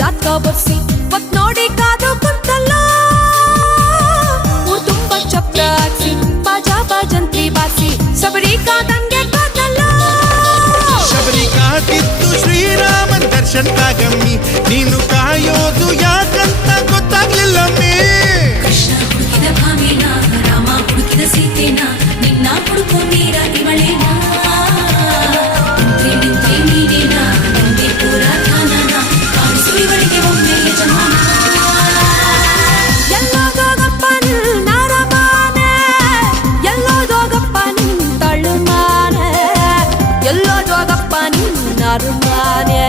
ಜಾತ್ಕ ಬರ್ಸಿ ಮತ್ ನೋಡಿ ಕಾದು ಕುಂತಲ್ಲ ಊರ್ ತುಂಬ ಚಪ್ರ ಹಾಕ್ಸಿ ಬಾಜಾ ಬಾಜಂತಿ ಬಾಸಿ ಶಬರಿ ಕಾದಂಗೆ ಕಾದಲ್ಲ ಶಬರಿ ಕಾದಿದ್ದು ಶ್ರೀರಾಮನ್ ದರ್ಶನ್ ಕಾಗಮ್ಮಿ ನೀನು ಕಾಯೋದು ಯಾಕಂತ ಗೊತ್ತಾಗ್ಲಿಲ್ಲಮ್ಮಿ ಕೃಷ್ಣ ಹುಡುಕಿದ ಭಾಮಿನ ರಾಮ ಹುಡುಕಿದ ಸೀತೆನ ನಿನ್ನ ಹುಡುಕೋ ನೀರ ಇವಳೇನ ನಿಂತ್ರೆ ನೀನೇನ ನಂದೆ ಪೂರ ಧ್ಯಾನನ ಕಾಣಿಸು ಇವಳಿಗೆ ಒಮ್ಮೆ ಯಜಮಾನ ಎಲ್ಲೋದೋಗಪ್ಪ ನಾರಮಾನೆ ಎಲ್ಲೋದೋಗಪ್ಪ ತಳ್ಳುಮಾನೆ ಎಲ್ಲೋದೋಗಪ್ಪ ನಾರುಮಾನೆ